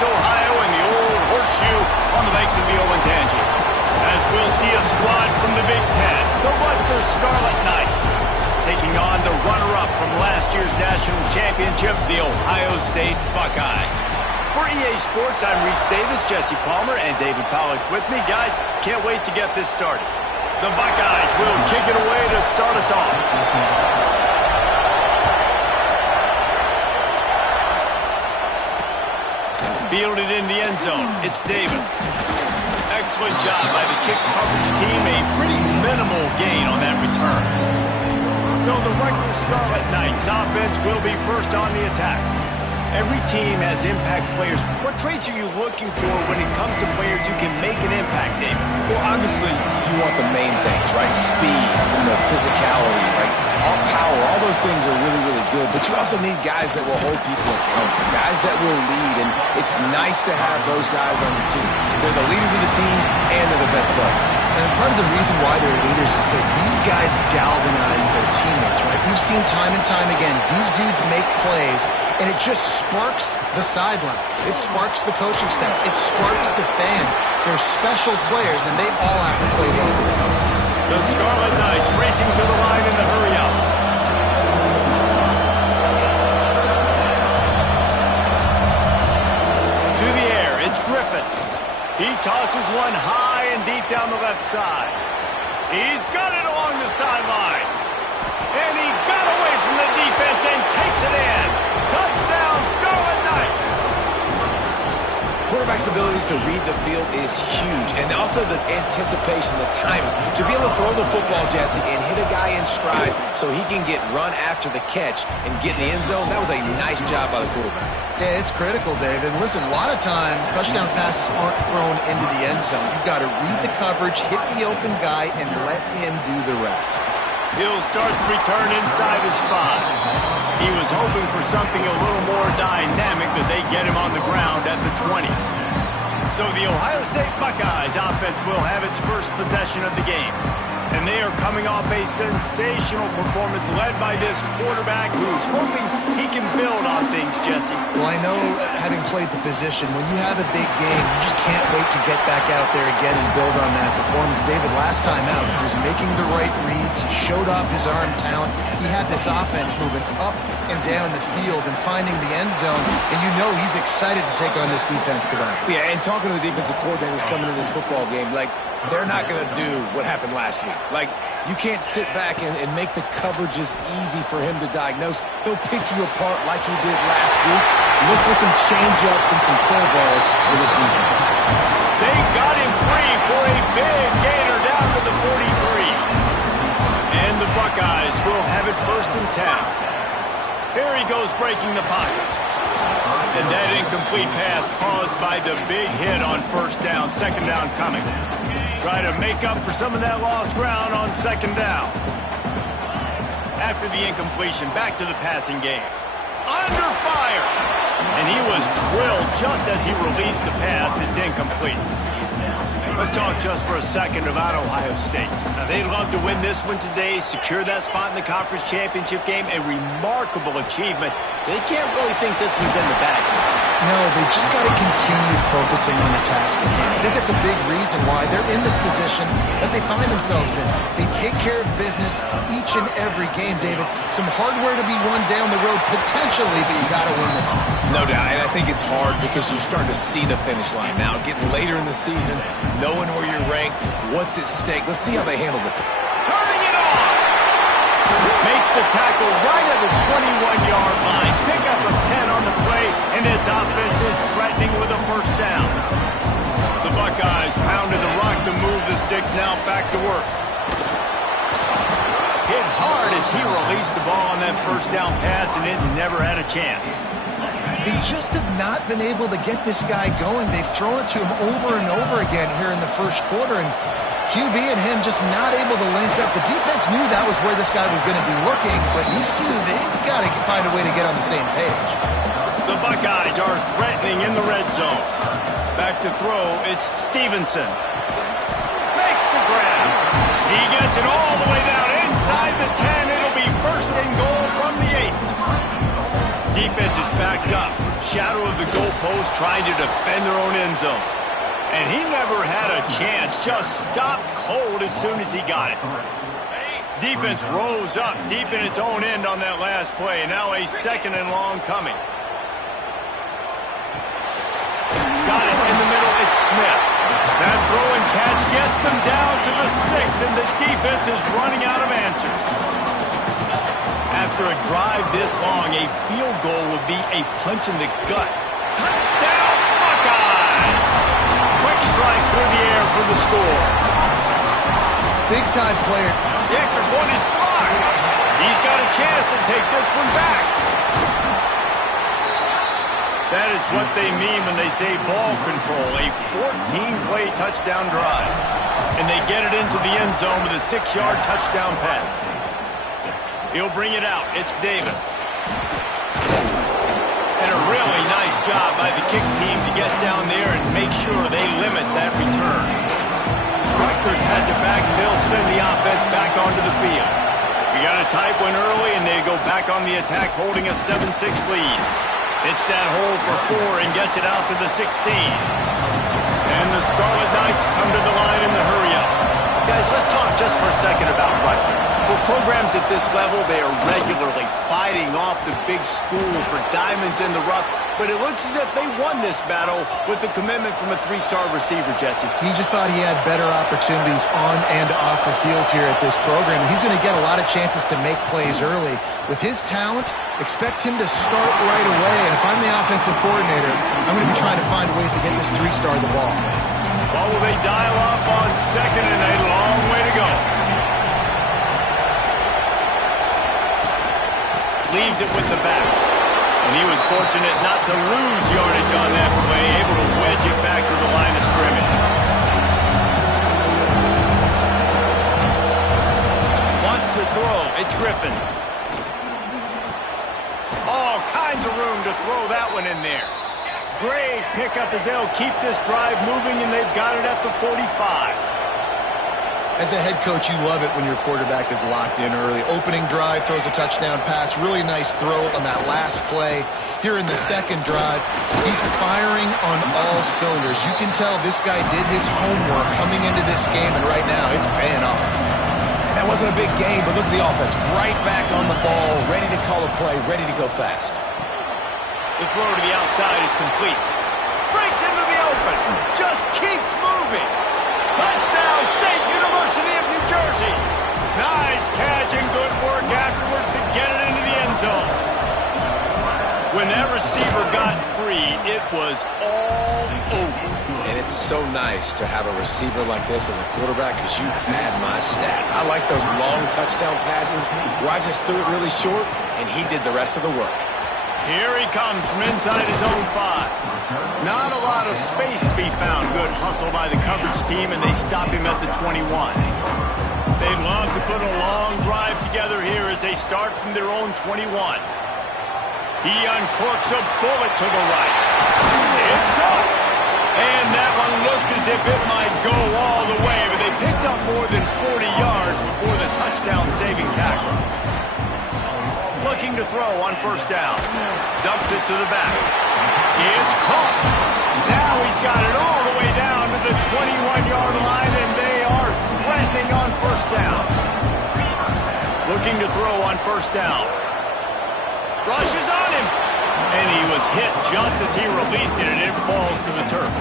Ohio, and the old horseshoe on the banks of the Olentangy. As we'll see a squad from the Big Ten, the Rutgers Scarlet Knights, taking on the runner-up from last year's national championship, the Ohio State Buckeyes. For EA Sports, I'm Reese Davis, Jesse Palmer, and David Pollack with me. Guys, can't wait to get this started. The Buckeyes will kick it away to start us off. Fielded in the end zone, it's Davis. Excellent job by the kick coverage team. A pretty minimal gain on that return. So the Rutgers Scarlet Knights offense will be first on the attack. Every team has impact players. What traits are you looking for when it comes to players who can make an impact, David? Well, obviously, you want the main things, right? Speed, physicality, like all power. All those things are really, really good. But you also need guys that will hold people accountable, guys that will lead. And it's nice to have those guys on your team. They're the leaders of the team, and they're the best players. And part of the reason why they're leaders is because these guys galvanize their teammates, right? We've seen time and time again, these dudes make plays, and it just sparks the sideline. It sparks the coaching staff. It sparks the fans. They're special players, and they all have to play well together. The Scarlet Knights racing to the line in the hurry-up. To the air, it's Griffin. He tosses one high and deep down the left side. He's got it along the sideline. And he got away from the defense and takes it in. Touchdown, Scarlet Knights. Quarterback's abilities to read the field is huge. And also the anticipation, the timing. To be able to throw the football, Jesse, and hit a guy in stride so he can get run after the catch and get in the end zone, that was a nice job by the quarterback. Yeah, it's critical, David. Listen, a lot of times, touchdown passes aren't thrown into the end zone. You've got to read the coverage, hit the open guy, and let him do the rest. He'll start the return inside his 5. He was hoping for something a little more dynamic, but they get him on the ground at the 20. So the Ohio State Buckeyes offense will have its first possession of the game. And they are coming off a sensational performance led by this quarterback who's hoping he can build on things, Jesse. Well, I know, having played the position, when you have a big game, you just can't wait to get back out there again and build on that performance. David, last time out, he was making the right reads. He showed off his arm talent. He had this offense moving up and down the field and finding the end zone. And you know he's excited to take on this defense today. Yeah, and talking to the defensive coordinators coming into this football game, like, they're not going to do what happened last week. Like, you can't sit back and make the coverages easy for him to diagnose. He'll pick you apart like he did last week. Look for some change-ups and some curveballs for this defense. They got him free for a big gainer down to the 43. And the Buckeyes will have it 1st and 10. Here he goes breaking the pocket. And that incomplete pass caused by the big hit on 1st down, 2nd down coming. Try to make up for some of that lost ground on 2nd down. After the incompletion, back to the passing game. Under fire! And he was drilled just as he released the pass. It's incomplete. Let's talk just for a second about Ohio State. Now, they'd love to win this one today, secure that spot in the conference championship game, a remarkable achievement. They can't really think this one's in the bag. No, they just got to continue focusing on the task at hand. I think that's a big reason why they're in this position that they find themselves in. They take care of business each and every game, David. Some hardware to be won down the road, potentially, but you got to win this one. No doubt, and I think it's hard because you're starting to see the finish line now. Getting later in the season, knowing where you're ranked, what's at stake. Let's see how they handle it. Turning it on! Makes the tackle right at the 21-yard line. Pickup of 10 on the play, and this offense is threatening with a 1st down. The Buckeyes pounded the rock to move the sticks, now back to work. Hit hard as he released the ball on that 1st down pass, and it never had a chance. They just have not been able to get this guy going. They've thrown it to him over and over again here in the 1st quarter, and QB and him just not able to link up. The defense knew that was where this guy was going to be looking, but these two, they've got to find a way to get on the same page. The Buckeyes are threatening in the red zone. Back to throw, it's Stevenson. Makes the grab. He gets it all the way down inside the 10. It'll be 1st and goal from the 8. Defense is backed up. shadow of the goalpost trying to defend their own end zone. And he never had a chance, just stopped cold as soon as he got it. Defense rose up deep in its own end on that last play. Now a 2nd and long coming. Got it in the middle, it's Smith. That throw and catch gets them down to the 6, and the defense is running out of answers. After a drive this long, a field goal would be a punch in the gut. Touchdown, Buckeyes! Quick strike through the air for the score. Big-time player. The extra point is blocked. He's got a chance to take this one back. That is what they mean when they say ball control, a 14-play touchdown drive. And they get it into the end zone with a 6-yard touchdown pass. He'll bring it out. It's Davis. And a really nice job by the kick team to get down there and make sure they limit that return. Rutgers has it back, and they'll send the offense back onto the field. We got a tight one early, and they go back on the attack, holding a 7-6 lead. It's that hole for 4 and gets it out to the 16. And the Scarlet Knights come to the line in the hurry-up. Guys, let's talk just for a second about Rutgers. For programs at this level, they are regularly fighting off the big school for diamonds in the rough, but it looks as if they won this battle with the commitment from a 3-star receiver, Jesse. He just thought he had better opportunities on and off the field here at this program. He's going to get a lot of chances to make plays early. With his talent, expect him to start right away. And if I'm the offensive coordinator, I'm going to be trying to find ways to get this 3-star the ball. Well, will they dial up on 2nd and a long way to go? Leaves it with the back. And he was fortunate not to lose yardage on that play, able to wedge it back to the line of scrimmage. Wants to throw. It's Griffin. All kinds of room to throw that one in there. Great pickup as they'll keep this drive moving, and they've got it at the 45. As a head coach, you love it when your quarterback is locked in early. Opening drive, throws a touchdown pass. Really nice throw on that last play. Here in the second drive, he's firing on all cylinders. You can tell this guy did his homework coming into this game, and right now it's paying off. And that wasn't a big game, but look at the offense. Right back on the ball, ready to call a play, ready to go fast. The throw to the outside is complete. Breaks into the open. Just keeps moving. Touchdown, State University of New Jersey. Nice catch and good work afterwards to get it into the end zone. When that receiver got free, it was all over. And it's so nice to have a receiver like this as a quarterback because you had my stats. I like those long touchdown passes where I just threw it really short and he did the rest of the work. Here he comes from inside his own 5. Not a lot of space to be found. Good hustle by the coverage team, and they stop him at the 21. They'd love to put a long drive together here as they start from their own 21. He uncorks a bullet to the right. It's caught. And that one looked as if it might go all the way, but they picked up more than 40 yards before the touchdown-saving tackle. Looking to throw on first down. Dumps it to the back. It's caught. Now he's got it all the way down to the 21-yard line, and they are threatening on first down. Looking to throw on first down. Rushes on him. And he was hit just as he released it, and it falls to the turf.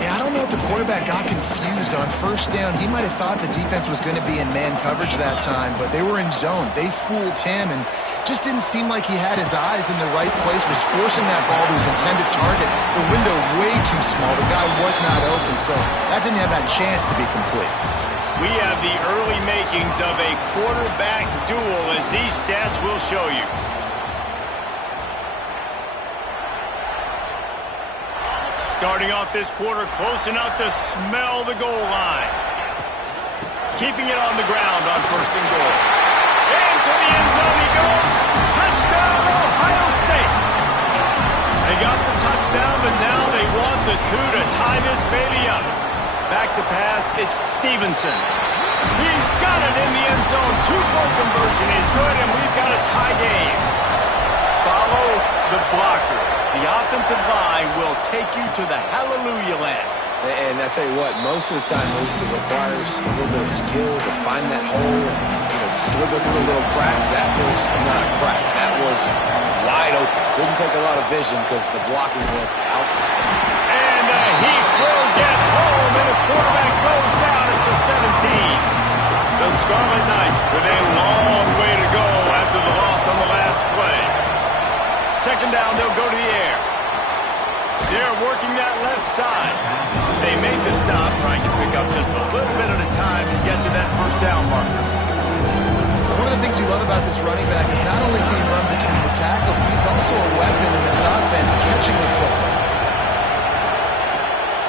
Yeah, I don't know if the quarterback got confused on first down. He might have thought the defense was going to be in man coverage that time, but they were in zone. They fooled him and just didn't seem like he had his eyes in the right place, was forcing that ball to his intended target. The window way too small. The guy was not open, so that didn't have that chance to be complete. We have the early makings of a quarterback duel, as these stats will show you. Starting off this quarter close enough to smell the goal line. Keeping it on the ground on first and goal. Into the end zone he goes. Touchdown, Ohio State. They got the touchdown, but now they want the 2 to tie this baby up. Back to pass, it's Stevenson. He's got it in the end zone. 2-point conversion is good, and we've got a tie game. Follow the blockers. The take you to the hallelujah land. And I tell you what, most of the time, Lisa, it requires a little bit of skill to find that hole and slither through a little crack. That was not a crack. That was wide open. Didn't take a lot of vision because the blocking was outstanding. And the Heat will get home, and the quarterback goes down at the 17. The Scarlet Knights with a long way to go after the loss on the last play. Second down, they'll go to the air. They're working that left side. They made the stop, trying to pick up just a little bit at a time to get to that first down marker. One of the things you love about this running back is not only can he run between the tackles, but he's also a weapon in this offense, catching the football.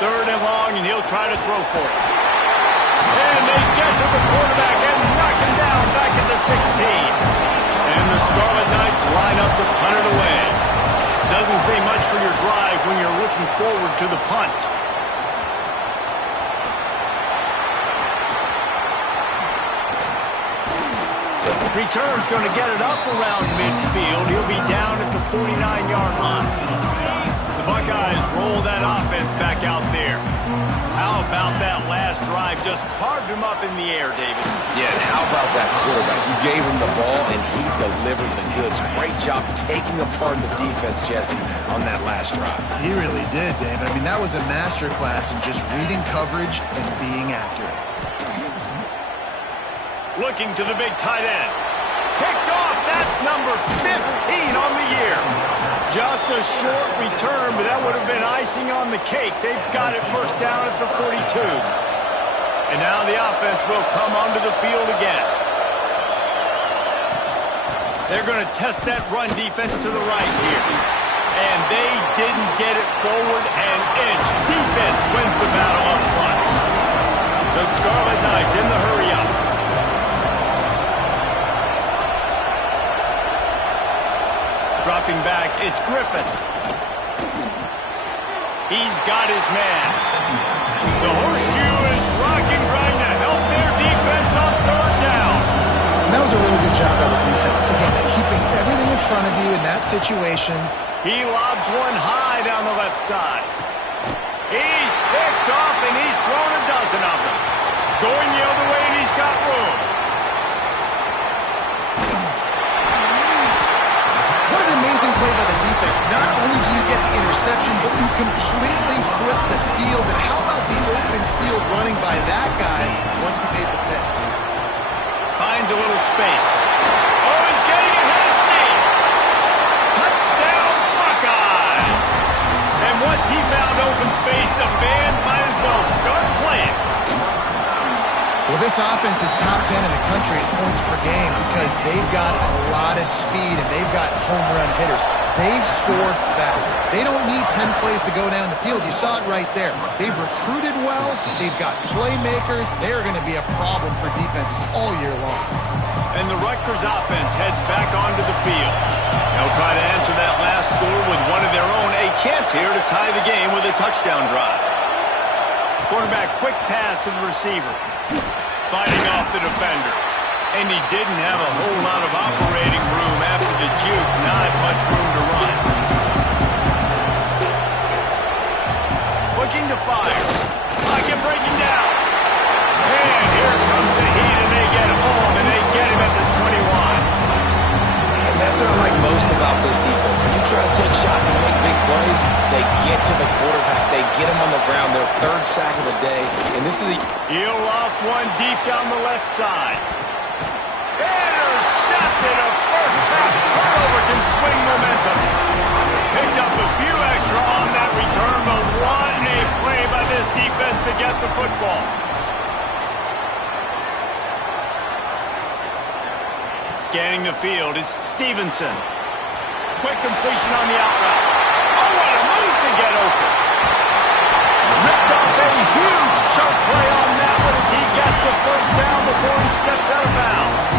Third and long, and he'll try to throw for it. And they get to the quarterback and knock him down back at the 16. And the Scarlet Knights line up to punt it away. Doesn't say much for your drive when you're looking forward to the punt. Return's going to get it up around midfield. He'll be down at the 49-yard line. The Buckeyes roll that offense back out there. How about that last drive? Just carved him up in the air, David. Yeah, and how about that quarterback? You gave him the ball, and he delivered the goods. Great job taking apart the defense, Jesse, on that last drive. He really did, David. I mean, that was a masterclass in just reading coverage and being accurate. Looking to the big tight end. Picked off. That's number 15 on the year. Just a short return, but that would have been icing on the cake. They've got it first down at the 42. And now the offense will come onto the field again. They're going to test that run defense to the right here. And they didn't get it forward an inch. Defense wins the battle up front. The Scarlet Knights in the hurry-up. Dropping back, it's Griffin. He's got his man. The horseshoe is rocking, trying to help their defense on third down. And that was a really good job by the defense. Again, keeping everything in front of you in that situation. He lobs one high down the left side. He's picked off, and he's thrown a dozen of them. Going the other way, and he's got room. Amazing play by the defense. Not only do you get the interception, but you completely flip the field. And how about the open field running by that guy once he made the pick? Finds a little space. Oh, he's getting ahead of steam. Touchdown, Buckeyes. And once he found open space, the band might as well start playing. Well, this offense is top 10 in the country in points per game because they've got a lot of speed and they've got home run hitters. They score fast. They don't need 10 plays to go down the field. You saw it right there. They've recruited well. They've got playmakers. They're going to be a problem for defenses all year long. And the Rutgers offense heads back onto the field. They'll try to answer that last score with one of their own. A chance here to tie the game with a touchdown drive. Quarterback quick pass to the receiver. Fighting off the defender. And he didn't have a whole lot of operating room after the juke. Not much room to run. Looking to fire. Pocket breaking down. And here comes the Heat, and they get home, and they get him at the 21. And that's what I like most about this defense. When you try to take shots and make big plays, they get to the quarterback. They get him on the ground. Their third sack of the day. And this is a... He'll off one deep down the left side. Intercepted. A first half turnover can swing momentum. Picked up a few extra on that return, but what a play by this defense to get the football. Scanning the field, it's Stevenson. Quick completion on the out route. Oh, what a move to get open. Ripped off a huge sharp play on that one as he gets the first down before he steps out of bounds.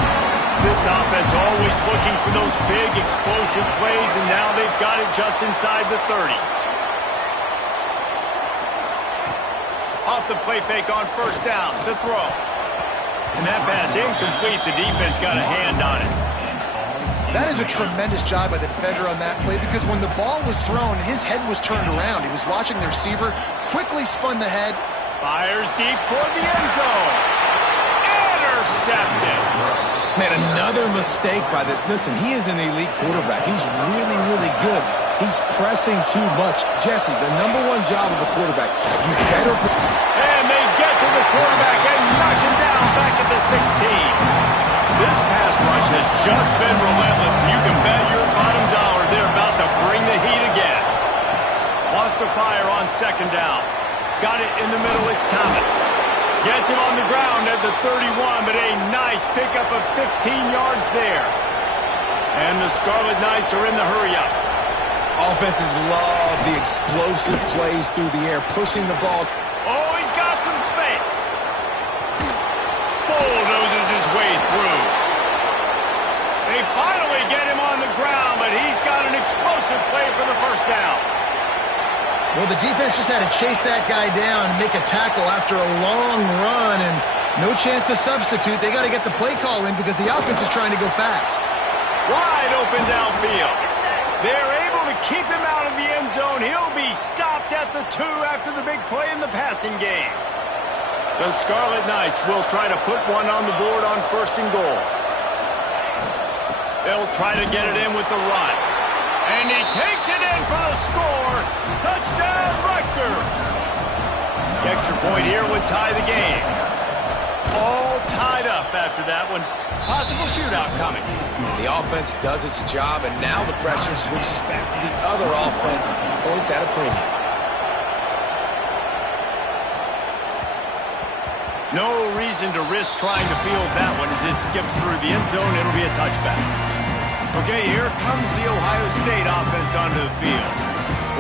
This offense always looking for those big explosive plays, and now they've got it just inside the 30. Off the play fake on first down, the throw. And that pass incomplete. The defense got a hand on it. That is a tremendous job by the defender on that play because when the ball was thrown, his head was turned around. He was watching the receiver, quickly spun the head. Fires deep toward the end zone. Intercepted. Man, another mistake by this. Listen, he is an elite quarterback. He's really, really good. He's pressing too much. Jesse, the number one job of a quarterback, you better... And they get to the quarterback and knock him down back at the 16. This pass rush has just been relentless, and you can bet your bottom dollar they're about to bring the heat again. Lost the fire on second down. Got it in the middle, it's Thomas. Gets him on the ground at the 31, but a nice pickup of 15 yards there. And the Scarlet Knights are in the hurry-up. Offenses love the explosive plays through the air, pushing the ball. Oh, he's got some space. Bulldozes his way through. They finally get him on the ground, but he's got an explosive play for the first down. Well, the defense just had to chase that guy down and make a tackle after a long run, and no chance to substitute. They got to get the play call in because the offense is trying to go fast. Wide open downfield. They're able to keep him out of the end zone. He'll be stopped at the 2 after the big play in the passing game. The Scarlet Knights will try to put one on the board on first and goal. They'll try to get it in with the run. And he takes it in for the score. Touchdown, Rutgers. The extra point here would tie the game. All tied up after that one. Possible shootout coming. The offense does its job, and now the pressure switches back to the other offense. Points at a premium. No reason to risk trying to field that one as it skips through the end zone. It'll be a touchback. Okay, here comes the Ohio State offense onto the field.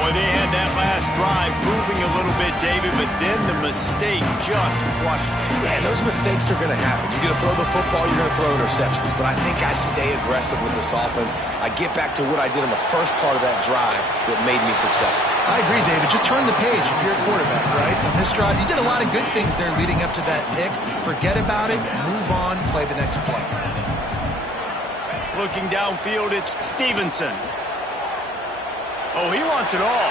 Boy, they had that last drive moving a little bit, David, but then the mistake just crushed them. Yeah, those mistakes are going to happen. You're going to throw the football, you're going to throw interceptions, but I think I stay aggressive with this offense. I get back to what I did in the first part of that drive that made me successful. I agree, David. Just turn the page if you're a quarterback, right? On this drive, you did a lot of good things there leading up to that pick. Forget about it, move on, play the next play. Looking downfield, it's Stevenson. Oh, he wants it all.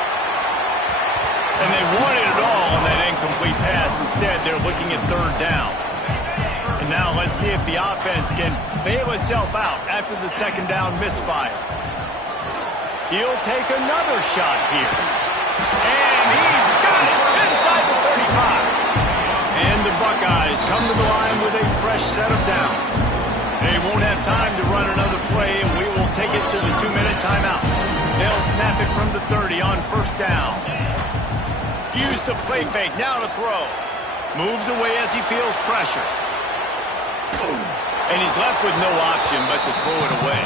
And they wanted it all on that incomplete pass. Instead, they're looking at third down. And now let's see if the offense can bail itself out after the second down misfire. He'll take another shot here. And he's got it inside the 35. And the Buckeyes come to the line with a fresh set of downs. They won't have time to run another play, and we will take it to the 2-minute timeout. They'll snap it from the 30 on first down. Use the play fake, now to throw. Moves away as he feels pressure. And he's left with no option but to throw it away.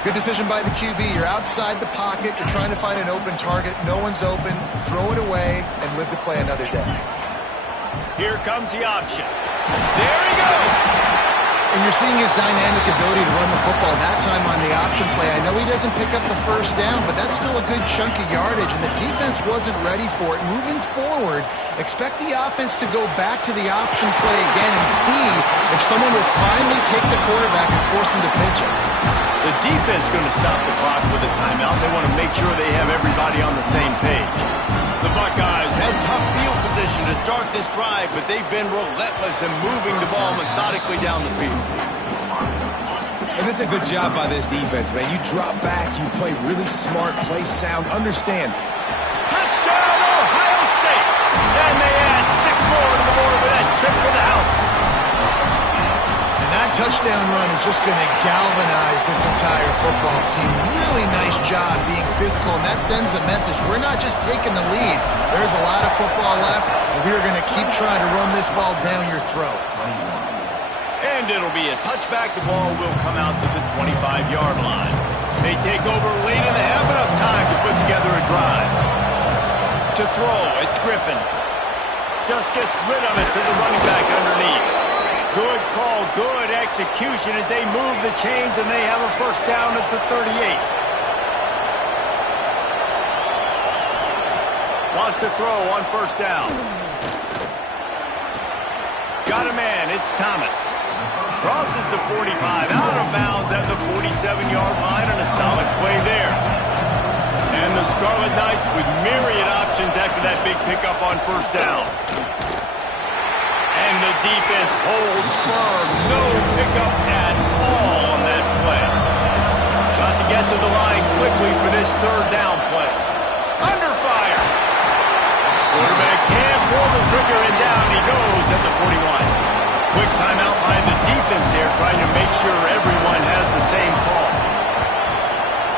Good decision by the QB. You're outside the pocket. You're trying to find an open target. No one's open. Throw it away and live to play another day. Here comes the option. There he goes. And you're seeing his dynamic ability to run the football that time on the option play. I know he doesn't pick up the first down, but that's still a good chunk of yardage, and the defense wasn't ready for it. Moving forward, expect the offense to go back to the option play again and see if someone will finally take the quarterback and force him to pitch it. The defense going to stop the clock with a timeout. They want to make sure they have everybody on the same page. The Buckeyes had tough field position to start this drive, but they've been relentless in moving the ball methodically down the field. And it's a good job by this defense, man. You drop back, you play really smart, play sound, understand. Touchdown, Ohio State! And they add 6 more to the board with that trip to the house. And that touchdown run is just going to galvanize this entire football team. Really nice job being physical, and that sends a message. We're not just taking the lead. There's a lot of football left, and we are going to keep trying to run this ball down your throat. And it'll be a touchback. The ball will come out to the 25-yard line. They take over late in the half, enough time to put together a drive. To throw, it's Griffin. Just gets rid of it to the running back underneath. Good call, good execution as they move the chains, and they have a first down at the 38. Lost to throw on first down. Got a man, it's Thomas. Crosses the 45, out of bounds at the 47-yard line, and a solid play there. And the Scarlet Knights with myriad options after that big pickup on first down. And the defense holds firm. No pickup at all on that play. Got to get to the line quickly for this third down play. Under fire. Quarterback can't pull the trigger, and down he goes at the 41. Quick timeout by the defense there, trying to make sure everyone has the same call.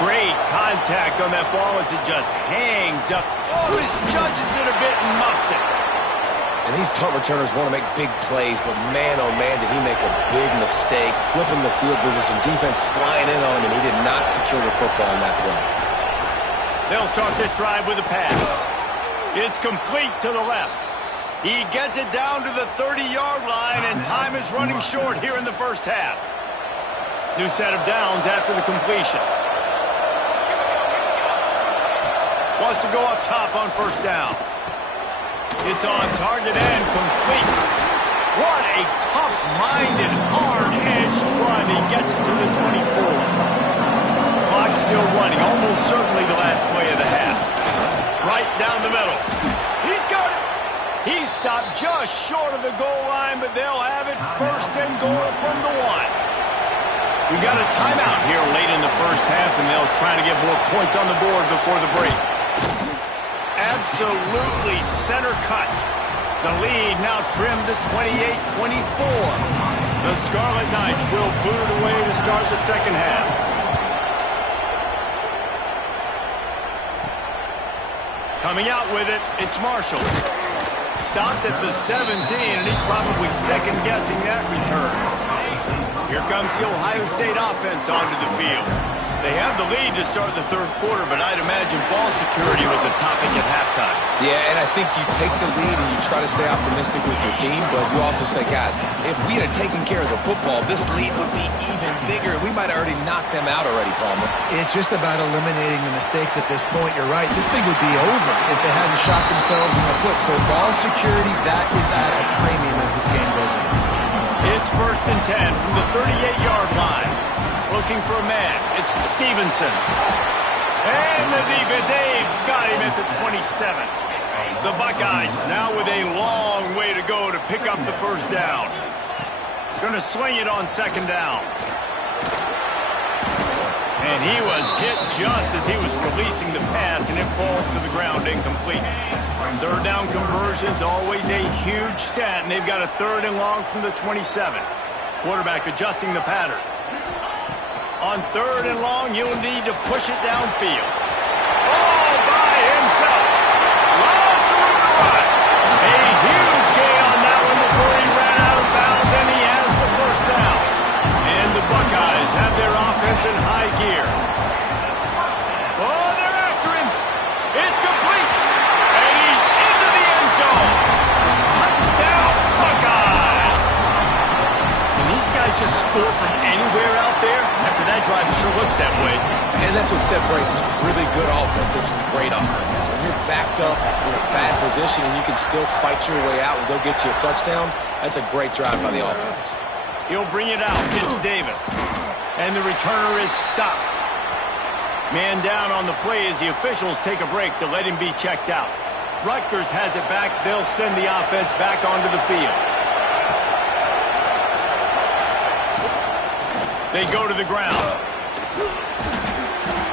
Great contact on that ball as it just hangs up. Oh, misjudges it a bit and muffs it. And these punt returners want to make big plays, but man, oh man, did he make a big mistake, flipping the field position, defense flying in on him, and he did not secure the football on that play. They'll start this drive with a pass. It's complete to the left. He gets it down to the 30-yard line, and time is running short here in the first half. New set of downs after the completion. Wants to go up top on first down. It's on target and complete. What a tough-minded, hard-edged run. He gets it to the 24. Clock still running, almost certainly the last play of the half. Right down the middle. He's got it. He's stopped just short of the goal line, but they'll have it first and goal from the 1. We've got a timeout here late in the first half, and they'll try to get more points on the board before the break. Absolutely center cut. The lead now trimmed to 28-24. The Scarlet Knights will boot it away to start the second half. Coming out with it, it's Marshall. Stopped at the 17, and he's probably second-guessing that return. Here comes the Ohio State offense onto the field. They have the lead to start the third quarter, but I'd imagine ball security was a topic at halftime. Yeah, and I think you take the lead and you try to stay optimistic with your team, but you also say, guys, if we had taken care of the football, this lead would be even bigger. We might have already knocked them out already, Palmer. It's just about eliminating the mistakes at this point. You're right. This thing would be over if they hadn't shot themselves in the foot. So ball security, that is at a premium as this game goes on. It's first and 10 from the 38-yard line. Looking for a man. It's Stevenson. And the defense, they've got him at the 27. The Buckeyes now with a long way to go to pick up the first down. Going to swing it on second down. And he was hit just as he was releasing the pass, and it falls to the ground incomplete. Third down conversion's always a huge stat, and they've got a third and long from the 27. Quarterback adjusting the pattern. On third and long, you'll need to push it downfield. All by himself. Lots of room to run. A huge gain on that one before he ran out of bounds, and he has the first down. And the Buckeyes have their offense in high gear. Oh, they're after him. It's complete. And he's into the end zone. Touchdown, Buckeyes. Can these guys just score from anywhere out there? After that drive, it sure looks that way. And that's what separates really good offenses from great offenses. When you're backed up in a bad position and you can still fight your way out and they'll get you a touchdown, that's a great drive by the offense. He'll bring it out. It's Davis. And the returner is stopped. Man down on the play as the officials take a break to let him be checked out. Rutgers has it back. They'll send the offense back onto the field. They go to the ground.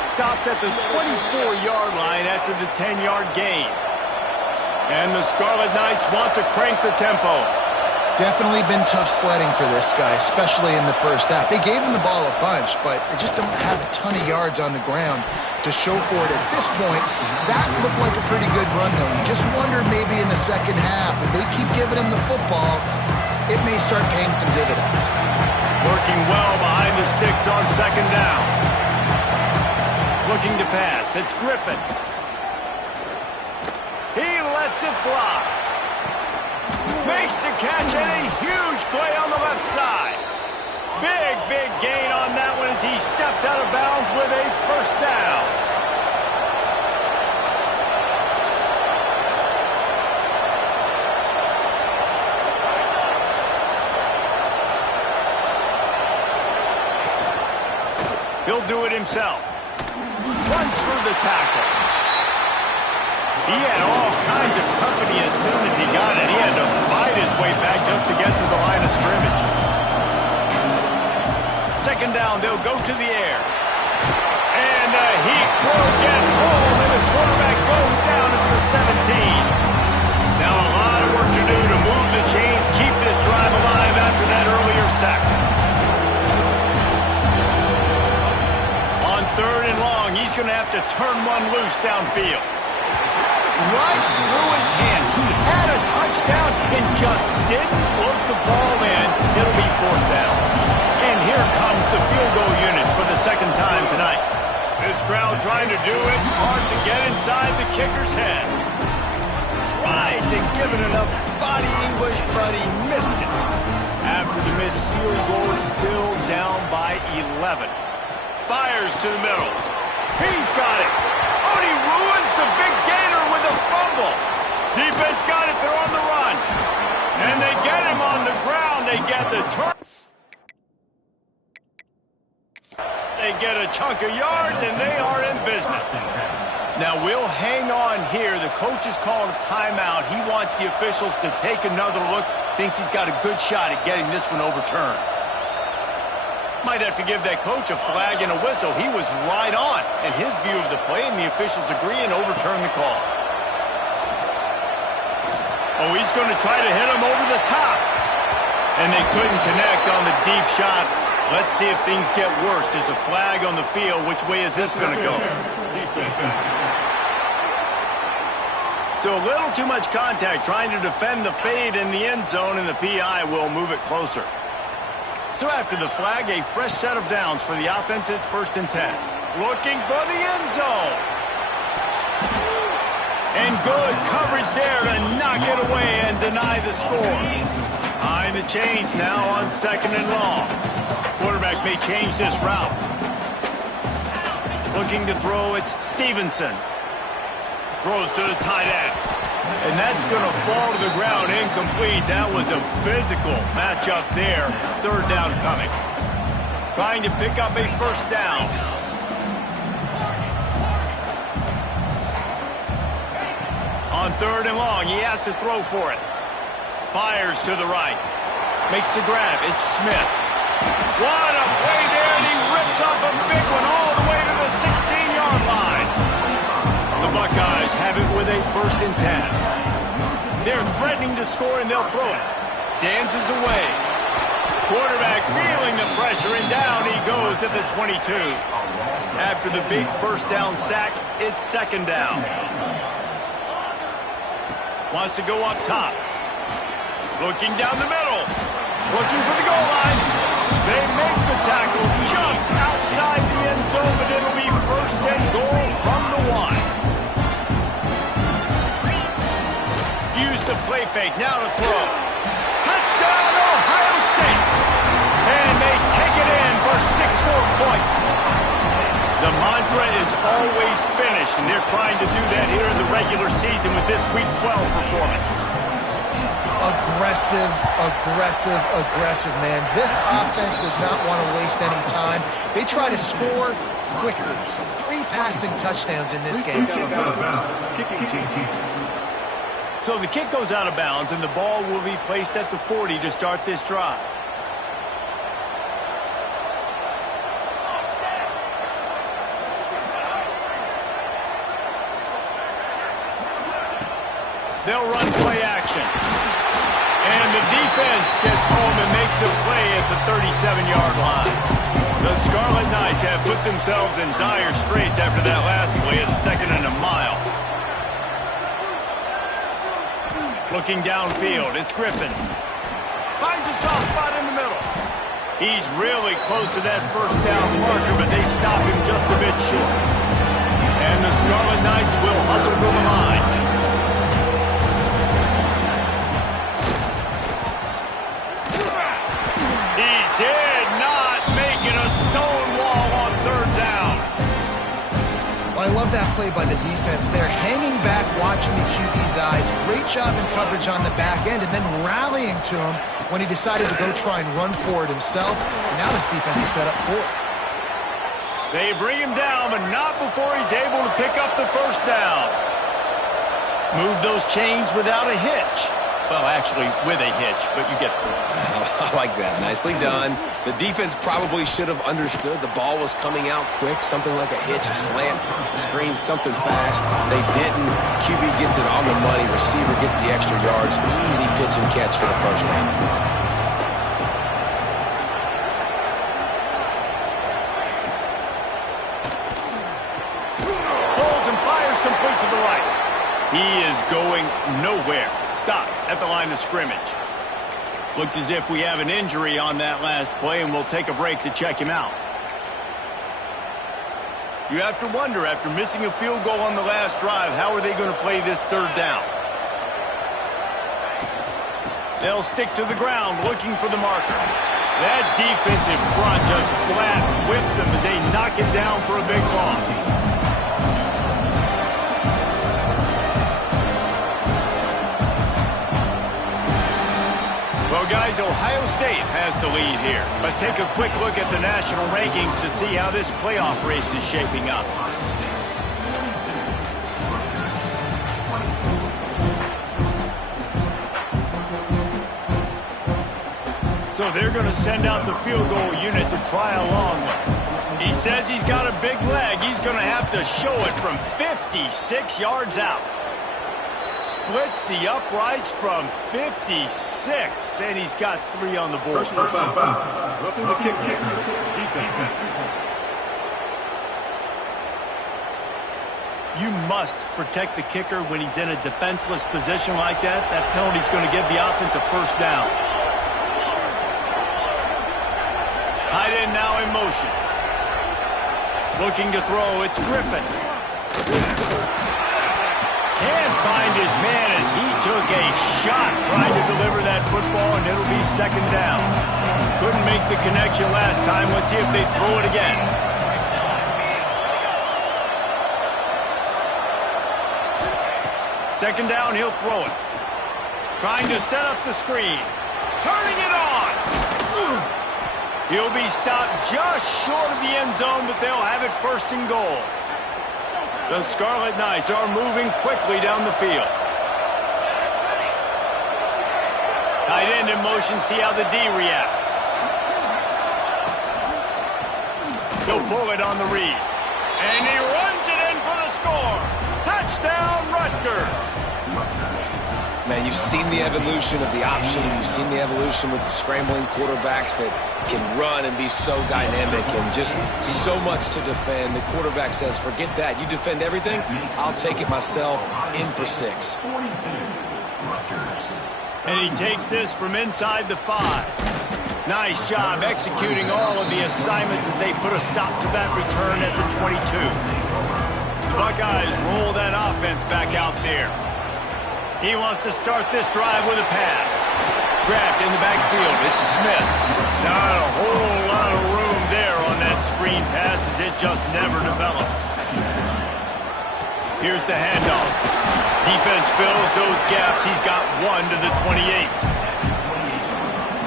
Stopped at the 24-yard line after the 10-yard gain. And the Scarlet Knights want to crank the tempo. Definitely been tough sledding for this guy, especially in the first half. They gave him the ball a bunch, but they just don't have a ton of yards on the ground to show for it at this point. That looked like a pretty good run, though. You just wonder maybe in the second half, if they keep giving him the football, it may start paying some dividends. Working well behind the sticks on second down. Looking to pass. It's Griffin. He lets it fly. Makes the catch and a huge play on the left side. Big gain on that one as he steps out of bounds with a first down. He'll do it himself. Runs through the tackle. He had all kinds of company as soon as he got it. He had to fight his way back just to get to the line of scrimmage. Second down, they'll go to the air. And the heat will get home, and the quarterback goes down at the 17. Now a lot of work to do to move the chains, keep this drive alive after that earlier sack. On third and long, he's going to have to turn one loose downfield. Right through his hands. He had a touchdown and just didn't look the ball in. It'll be fourth down. And here comes the field goal unit for the second time tonight. This crowd trying to do its part to get inside the kicker's head. Tried to give it enough body English, but he missed it. After the missed field goal, still down by 11. Fires to the middle. He's got it. Oh, and he ruins the big gainer with a fumble. Defense got it. They're on the run. And they get him on the ground. They get the turn. They get a chunk of yards, and they are in business. Now, we'll hang on here. The coach is calling a timeout. He wants the officials to take another look. Thinks he's got a good shot at getting this one overturned. Might have to give that coach a flag and a whistle. He was right on in his view of the play, and the officials agree and overturn the call. Oh, he's going to try to hit him over the top. And they couldn't connect on the deep shot. Let's see if things get worse. There's a flag on the field. Which way is this going to go? So a little too much contact trying to defend the fade in the end zone, and the PI will move it closer. So after the flag, a fresh set of downs for the offense. It's 1st and 10. Looking for the end zone. And good coverage there to knock it away and deny the score. Behind the chains now on 2nd and long. Quarterback may change this route. Looking to throw, it's Stevenson. Throws to the tight end. And that's going to fall to the ground incomplete. That was a physical matchup there. 3rd down coming. Trying to pick up a 1st down. On 3rd and long, he has to throw for it. Fires to the right. Makes the grab. It's Smith. What a play there, and he rips off a big one all the way to the 16-yard line. The Buckeyes have it with a 1st and 10. They're threatening to score, and they'll throw it. Dances away. Quarterback feeling the pressure, and down he goes at the 22. After the big 1st down sack, it's 2nd down. Wants to go up top. Looking down the middle. Looking for the goal line. They make the tackle just outside the end zone, but it'll be 1st and goal from the 1. Use the play fake, now to throw. Touchdown, Ohio State! And they take it in for 6 more points. The mantra is always finish, and they're trying to do that here in the regular season with this Week 12 performance. Aggressive, aggressive, aggressive, man. This offense does not want to waste any time. They try to score quickly. 3 passing touchdowns in this game. So the kick goes out of bounds, and the ball will be placed at the 40 to start this drive. They'll run play action. And the defense gets home and makes a play at the 37-yard line. The Scarlet Knights have put themselves in dire straits after that last play at 2nd and a mile. Looking downfield, it's Griffin. Finds a soft spot in the middle. He's really close to that 1st down marker, but they stop him just a bit short. And the Scarlet Knights will hustle to the line. Did not make it a stone wall on 3rd down. Well, I love that play by the defense there. Hanging back, watching the QB's eyes. Great job in coverage on the back end, and then rallying to him when he decided to go try and run for it himself. And now this defense is set up 4th. They bring him down, but not before he's able to pick up the first down. Move those chains without a hitch. Well, actually, with a hitch, but you get the point. I like that. Nicely done. The defense probably should have understood the ball was coming out quick, something like a hitch, a slant, a screen, something fast. They didn't. QB gets it on the money. Receiver gets the extra yards. Easy pitch and catch for the first down. Complete to the right. He is going nowhere. Stop at the line of scrimmage. Looks as if we have an injury on that last play, and we'll take a break to check him out. You have to wonder, after missing a field goal on the last drive, how are they going to play this third down? They'll stick to the ground looking for the marker. That defensive front just flat whipped them as they knock it down for a big loss. Well, guys, Ohio State has the lead here. Let's take a quick look at the national rankings to see how this playoff race is shaping up. So they're going to send out the field goal unit to try a long one. He says he's got a big leg. He's going to have to show it from 56 yards out. Splits the uprights from 56, and he's got 3 on the board. Personal foul. Roughing the kick. Defense. You must protect the kicker when he's in a defenseless position like that. That penalty's going to give the offense a first down. Tight end now in motion. Looking to throw, it's Griffin. Can't find his man as he took a shot trying to deliver that football, and it'll be second down. Couldn't make the connection last time. Let's see if they throw it again. Second down, he'll throw it. Trying to set up the screen. Turning it on. He'll be stopped just short of the end zone, but they'll have it first and goal. The Scarlet Knights are moving quickly down the field. Tight end in motion, see how the D reacts. He'll pull it on the read. And he runs it in for the score. Touchdown, Rutgers. Man, you've seen the evolution of the option. You've seen the evolution with scrambling quarterbacks that can run and be so dynamic and just so much to defend. The quarterback says, forget that. You defend everything, I'll take it myself. In for 6. And he takes this from inside the 5. Nice job executing all of the assignments as they put a stop to that return at the 22. The Buckeyes roll that offense back out there. He wants to start this drive with a pass. Grabbed in the backfield. It's Smith. Not a whole lot of room there on that screen pass as it just never developed. Here's the handoff. Defense fills those gaps. He's got 1 to the 28.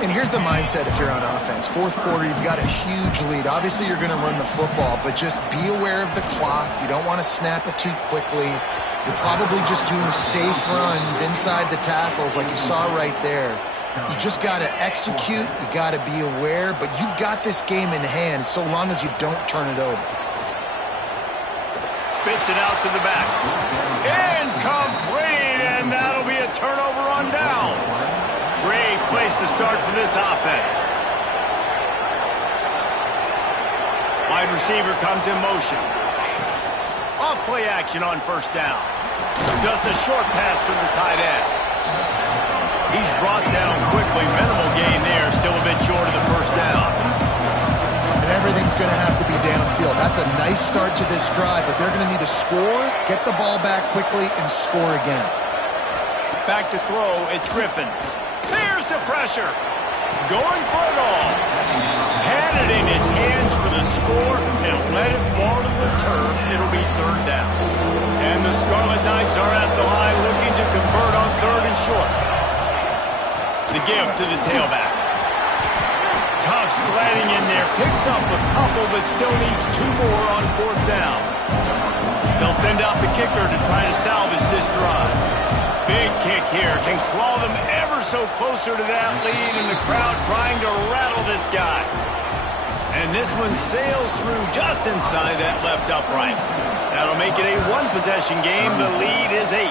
And here's the mindset if you're on offense. Fourth quarter, you've got a huge lead. Obviously, you're going to run the football, but just be aware of the clock. You don't want to snap it too quickly. You're probably just doing safe runs inside the tackles like you saw right there. You just got to execute. You got to be aware, but you've got this game in hand so long as you don't turn it over. Spits it out to the back. Incomplete, and that'll be a turnover on downs. Great place to start for this offense. Wide receiver comes in motion. Off play action on first down. Just a short pass to the tight end. He's brought down quickly. Minimal gain there. Still a bit short of the first down. And everything's going to have to be downfield. That's a nice start to this drive, but they're going to need to score, get the ball back quickly, and score again. Back to throw. It's Griffin. There's the pressure. Going for it all. Had it in his hands for the score and let it fall to the turf. It'll be third down. And the Scarlet Knights are at the line looking to convert on third and short. The give to the tailback. Tough off sledding in there. Picks up a couple, but still needs 2 more on 4th down. They'll send out the kicker to try to salvage this drive. Big kick here. Can claw them ever so closer to that lead, and the crowd trying to rattle this guy. And this one sails through just inside that left upright. That'll make it a 1-possession game. The lead is 8.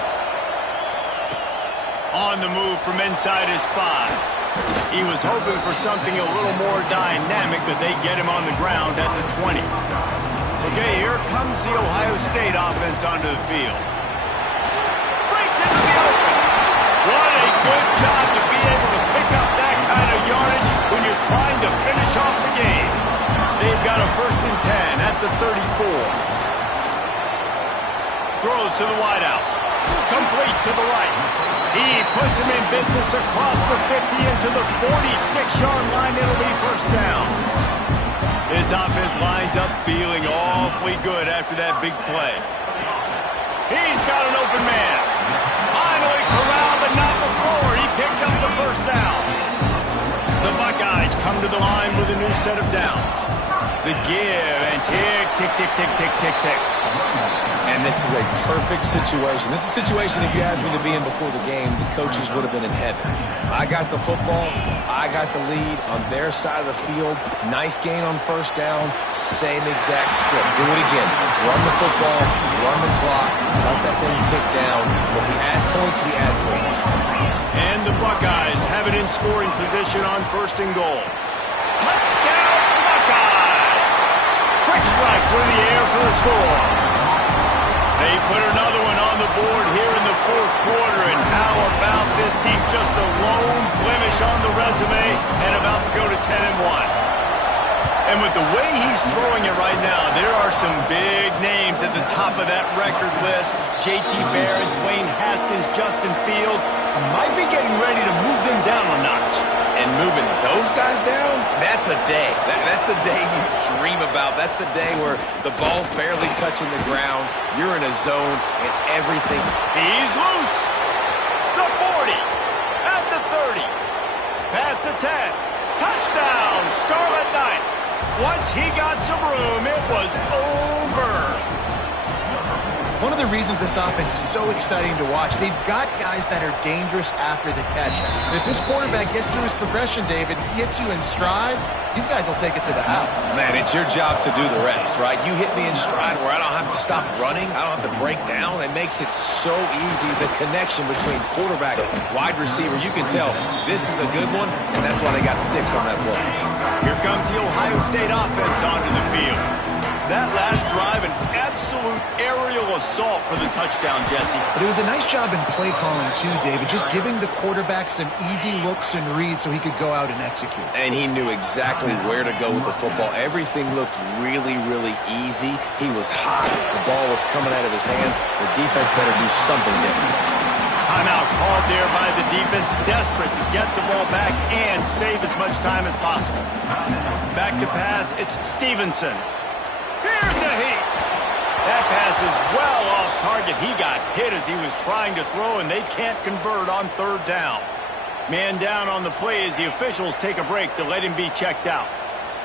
On the move from inside his 5. He was hoping for something a little more dynamic, but they get him on the ground at the 20. Okay, here comes the Ohio State offense onto the field. Breaks into the open. What a good job to be able to pick up that kind of yardage when you're trying to finish off the game. They've got a 1st and 10 at the 34. Throws to the wideout. Complete to the right. He puts him in business across the 50 into the 46-yard line. It'll be 1st down. This offense lines up feeling awfully good after that big play. He's got an open man. Finally corralled, but not before. He picks up the 1st down. The Buckeyes come to the line with a new set of downs. The give and tick, tick, tick, tick, tick, tick, tick. And this is a perfect situation. This is a situation, if you asked me to be in before the game, the coaches would have been in heaven. I got the football. I got the lead on their side of the field. Nice gain on 1st down. Same exact script. Do it again. Run the football. Run the clock. Let that thing tick down. If we add points, we add points. And the Buckeyes have it in scoring position on 1st and goal. Touchdown, Buckeyes! Quick strike through the air for the score. They put another one on the board here in the 4th quarter, and how about this team? Just a lone blemish on the resume and about to go to 10-1. And with the way he's throwing it right now, there are some big names at the top of that record list. J.T. Barrett, Dwayne Haskins, Justin Fields might be getting ready to move them down a notch. And moving those guys down, that's a day. That's the day you dream about. That's the day where the ball's barely touching the ground. You're in a zone and everything. He's loose. The 40. At the 30. Past the 10. Touchdown, Scarlet Knights. Once he got some room, it was over. One of the reasons this offense is so exciting to watch, they've got guys that are dangerous after the catch. And if this quarterback gets through his progression, David, he hits you in stride, these guys will take it to the house. Man, it's your job to do the rest, right? You hit me in stride where I don't have to stop running. I don't have to break down. It makes it so easy, the connection between quarterback and wide receiver. You can tell this is a good one, and that's why they got 6 on that play. Here comes the Ohio State offense onto the field. That last drive, an absolute aerial assault for the touchdown, Jesse. But it was a nice job in play calling too, David, just giving the quarterback some easy looks and reads so he could go out and execute. And he knew exactly where to go with the football. Everything looked really, really easy. He was hot. The ball was coming out of his hands. The defense better do something different. Timeout called there by the defense, desperate to get the ball back and save as much time as possible. Back to pass, it's Stevenson. Here's a heat. That pass is well off target. He got hit as he was trying to throw, and they can't convert on 3rd down. Man down on the play as the officials take a break to let him be checked out.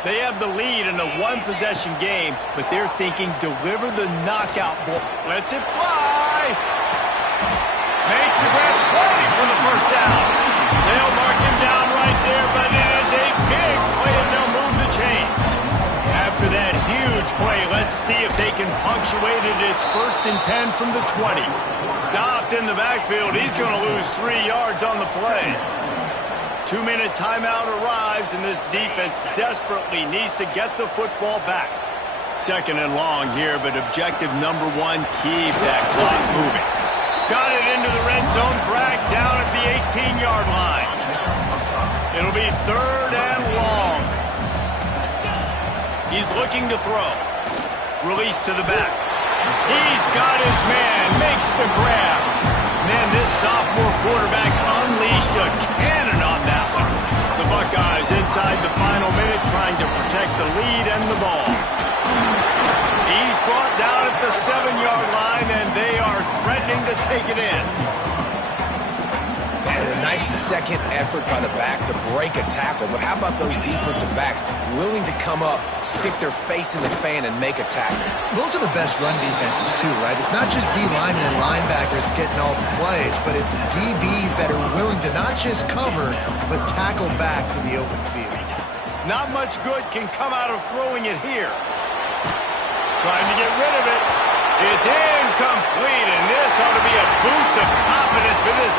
They have the lead in a 1-possession game, but they're thinking deliver the knockout ball. Lets it fly. Makes the grab, waiting for the 1st down. They'll mark him down right there, but it is a big play, and they'll move the chains. After that huge play, let's see if they can punctuate it. It's 1st and 10 from the 20. Stopped in the backfield. He's going to lose 3 yards on the play. 2-minute timeout arrives, and this defense desperately needs to get the football back. 2nd and long here, but objective number 1, keep that clock moving. Got it into the red zone, dragged down at the 18-yard line. It'll be 3rd and long. He's looking to throw. Release to the back. He's got his man. Makes the grab. Man, this sophomore quarterback unleashed a cannon on that one. The Buckeyes inside the final minute trying to protect the lead and the ball. He's brought down at the 7-yard line, and they are threatening to take it in. And a nice second effort by the back to break a tackle. But how about those defensive backs willing to come up, stick their face in the fan, and make a tackle? Those are the best run defenses, too, right? It's not just D linemen and linebackers getting all the plays, but it's DBs that are willing to not just cover, but tackle backs in the open field. Not much good can come out of throwing it here. Trying to get rid of it. It's incomplete, and this ought to be a boost of confidence for this